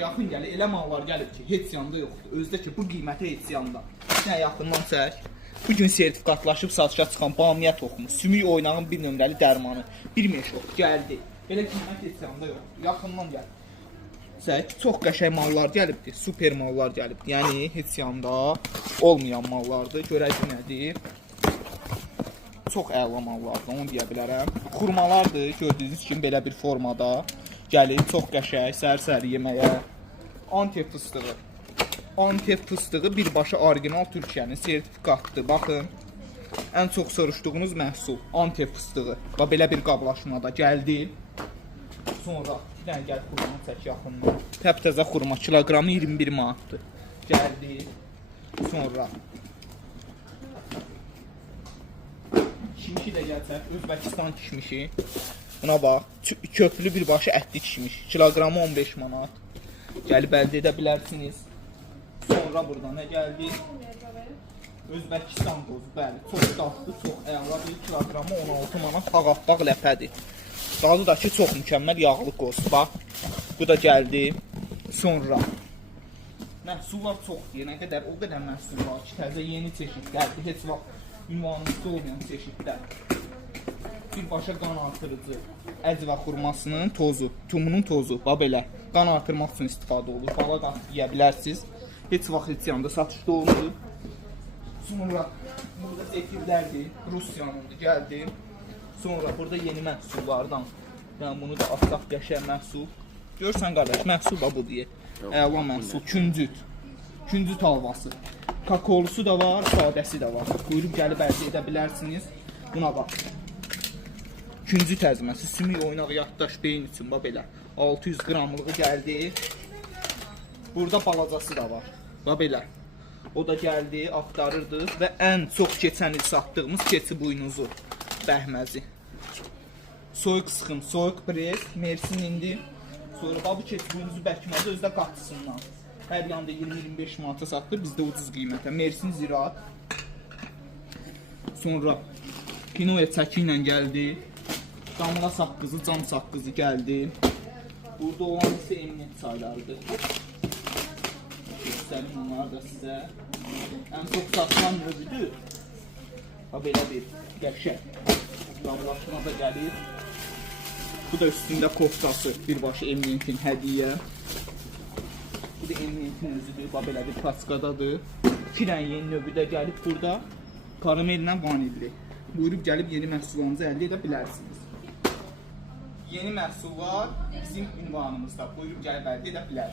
yaxın gəlir. Elə mallar gəlib ki, heç yanda yoxdur. Özdə ki, bu qiyməti heç yanda. Nə yaxından çək. Bu gün sertifikatlaşıb satışa çıxan bamiyə toxumu, sümük oynağın bir nömrəli dərmanı, bir meşok gəldi. Elə qiymət heç yanda yoxdur. Yaxından gəl. Çək, çox qəşəng mallar gəlibdir, super mallar gəlibdir. Yəni heç yanda olmayan mallardır. Görək nədir? Çox əla mallardır, onu deyə bilərəm. Xurmalardır, gördüyünüz kimi belə bir formada gəlir. Çox qəşəng, sər-sər yeməyə. Antep fıstığı. Antep fıstığı birbaşa orijinal Türkiyənin sertifikatdır. Baxın, ən çox soruşduğunuz məhsul Antep fıstığı. Və belə bir qablaşmada gəldi. Sonra bir dənə gəl xurmanı çək yaxından. Təptəzə xurma kiloqramı 21 manatdır. Gəldi. Sonra kişmişi də gəlsək, Özbəkistan kişmişi. Buna bax, köklü birbaşa ətli kişmiş. Kiloqramı 15 manat. Gəlib əldə edə bilərsiniz. Sonra burada nə gəldi? Özbəkistan qozu, bəli, çox dadlı, çox əla, 1 kiloqramı 16 manat ağappaq ləpədir. Dadı da ki, çox mükəmməl yağlı qoz. Bax, bu da gəldi. Sonra məhsullar çoxdur, nə qədər, o qədər məhsul var ki, təzə yeni çeşidlərdir, heç vaxt ünvanımızda olmayan çeşidlər. Birbaşa qan artırıcı, əcvə xurmasının tozu, tumunun tozu, bax belə, qan artırmaq üçün istifadə olur. Bala qat deyə bilərsiniz. Heç vaxt heç yanda satışda olmadı. Sonra burada zeytirlərdir, Rusiyanındır, gəldi. Sonra burada yeni məhsullardan, yəni bunu da açsaq qəşəng məhsul. Görsən qardaş, məhsul da bu deyə. Əla məhsul, küncüt. Küncüt halvası. Kakaolusu da var, sadəsi də var. Buyurub gəlib əldə edə bilərsiniz. Buna bax. Küncüt əzməsi, sümük oynaq yaddaş beyin üçün, bax belə. 600 qramlığı gəldi. Burada balacası da var. Bax belə. O da gəldi, axtarırdıq və ən çox keçən il satdığımız keçi buynuzu, bəhməzi. Soyuq sıxım, soyuq pres, Mersin indi. Sonra bax bu keçi buynuzu bəkməzi özdə qatısından. Hər yanda 20-25 manata satılır, bizdə ucuz qiymətə. Mersin ziraat. Sonra kinoya çəki ilə gəldi. Damla saqqızı, cam saqqızı gəldi. Burada olan ise emniyet çaylarıdır. Göstərim onları da sizə. Ən çox satılan növüdür. Ha belə bir qəşəng damlaşma da gəlir. Bu da üstündə koftası, birbaşa emniyetin hədiyyə. Bu da emniyetin özüdür, bax belə bir paskadadır. 2 dənə yeni növü də gəlib burada. Karamellə vanilli. Buyurub gəlib yeni məhsullarınızı əldə edə bilərsiniz. Yeni məhsullar bizim ünvanımızda. Buyurub gəlib əldə edə bilərsiniz.